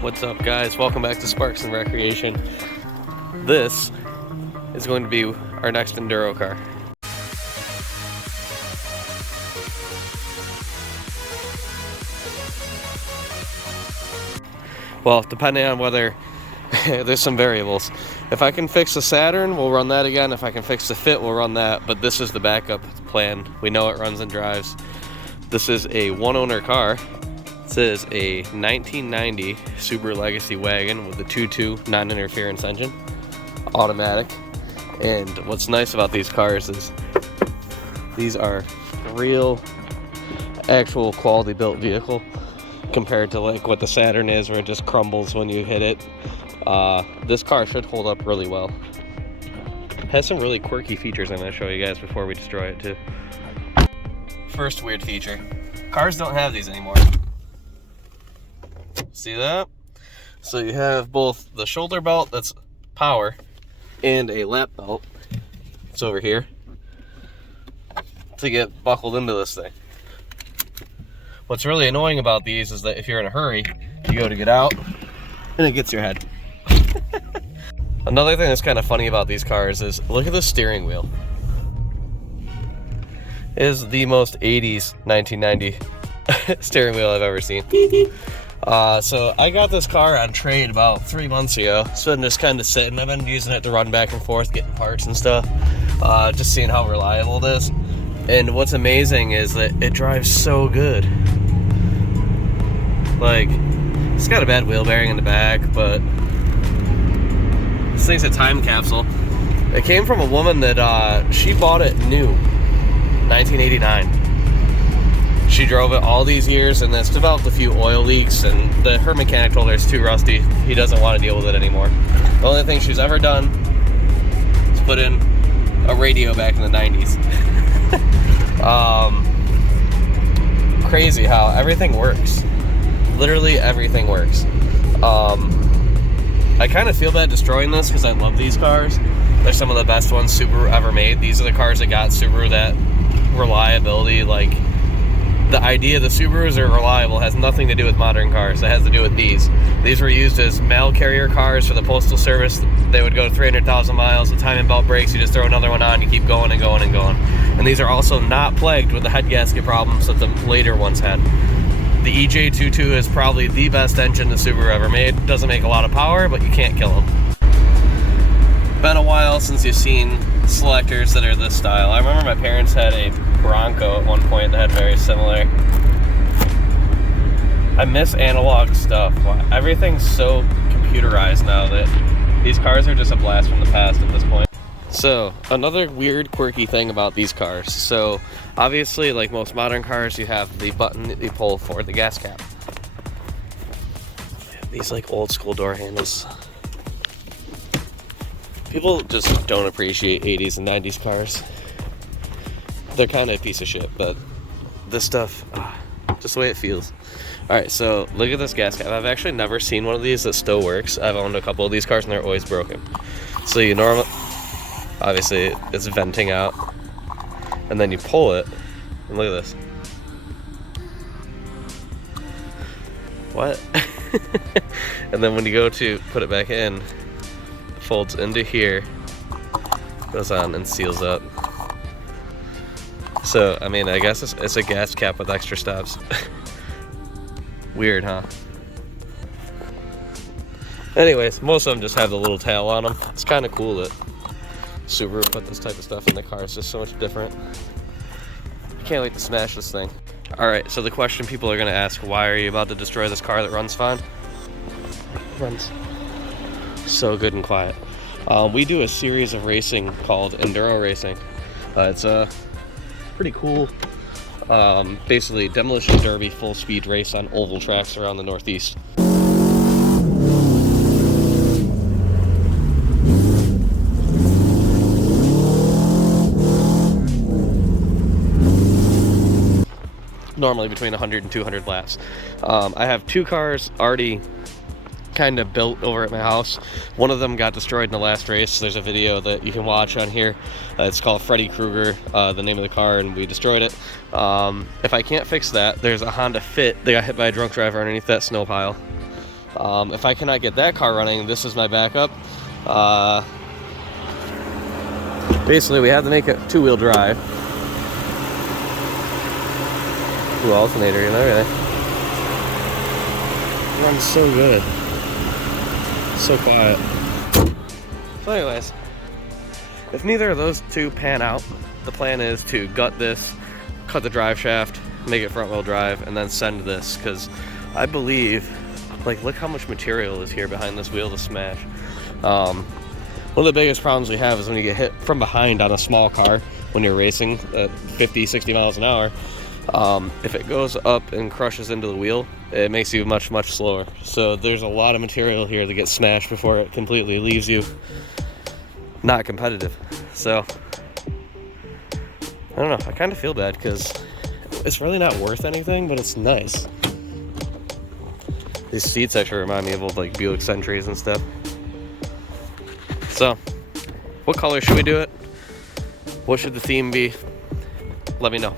What's up, guys? Welcome back to Sparks and Recreation. This is going to be our next enduro car. Well, depending on whether there's some variables. If I can fix the Saturn, we'll run that again. If I can fix the Fit, we'll run that. But this is the backup plan. We know it runs and drives. This is a one-owner car. This is a 1990 Subaru Legacy wagon with a 2.2 non-interference engine, automatic. And what's nice about these cars is these are real, actual quality built vehicle compared to like what the Saturn is, where it just crumbles when you hit it. This car should hold up really well. It has some really quirky features I'm going to show you guys before we destroy it too. First weird feature. Cars don't have these anymore. See that? So you have both the shoulder belt that's power and a lap belt. It's over here to get buckled into this thing. What's really annoying about these is that if you're in a hurry, you go to get out and it gets your head. Another thing that's kind of funny about these cars is look at the steering wheel. It is the most 80s 1990 steering wheel I've ever seen. So I got this car on trade about 3 months ago. It's been just kind of sitting. I've been using it to run back and forth, getting parts and stuff. Just seeing how reliable it is. And what's amazing is that it drives so good. Like, it's got a bad wheel bearing in the back, but this thing's a time capsule. It came from a woman that she bought it new, 1989. She drove it all these years, and it's developed a few oil leaks, and her mechanic told her it's too rusty. He doesn't want to deal with it anymore. The only thing she's ever done is put in a radio back in the 90s. Crazy how everything works. Literally everything works. I kind of feel bad destroying this because I love these cars. They're some of the best ones Subaru ever made. These are the cars that got Subaru that reliability. Like, the idea the Subarus are reliable has nothing to do with modern cars. It has to do with these. These were used as mail carrier cars for the Postal Service. They would go 300,000 miles. The time and belt breaks, you just throw another one on, you keep going and going and going. And these are also not plagued with the head gasket problems that the later ones had. The EJ22 is probably the best engine the Subaru ever made. Doesn't make a lot of power, but you can't kill them. Been a while since you've seen selectors that are this style. I remember my parents had a Bronco at one point that had very similar. I miss analog stuff. Everything's so computerized now that these cars are just a blast from the past at this point. So, another weird, quirky thing about these cars. So, obviously, like most modern cars, you have the button that you pull for the gas cap. These like old school door handles. People just don't appreciate 80s and 90s cars. They're kind of a piece of shit, but this stuff, just the way it feels. Alright, so look at this gas cap. I've actually never seen one of these that still works. I've owned a couple of these cars and they're always broken. So you normally, obviously it's venting out, and then you pull it, and look at this. What? And then when you go to put it back in, it folds into here, goes on and seals up. So, I mean, I guess it's a gas cap with extra stops. Weird, huh? Anyways, most of them just have the little tail on them. It's kind of cool that Subaru put this type of stuff in the car. It's just so much different. I can't wait to smash this thing. Alright, so the question people are going to ask, why are you about to destroy this car that runs fine? Runs so good and quiet. We do a series of racing called enduro racing. It's a pretty cool, basically demolition derby full speed race on oval tracks around the Northeast. Normally between 100 and 200 laps. I have two cars already kind of built over at my house. One of them got destroyed in the last race. There's a video that you can watch on here. It's called Freddy Krueger, the name of the car, and we destroyed it. If I can't fix that, there's a Honda Fit that got hit by a drunk driver underneath that snow pile. If I cannot get that car running, this is my backup. Basically, we have to make it two-wheel drive. Ooh, alternator and everything. It runs so good. So quiet. So anyways, if neither of those two pan out, the plan is to gut this, cut the drive shaft, make it front-wheel drive, and then send this, because I believe, like, look how much material is here behind this wheel to smash. One of the biggest problems we have is when you get hit from behind on a small car when you're racing at 50, 60 miles an hour. If it goes up and crushes into the wheel, it makes you much, much slower. So there's a lot of material here that gets smashed before it completely leaves you not competitive. So I don't know, I kind of feel bad because it's really not worth anything, but it's nice. These seats actually remind me of old like Buick Sentries and stuff. So, what color should we do it? What should the theme be? Let me know.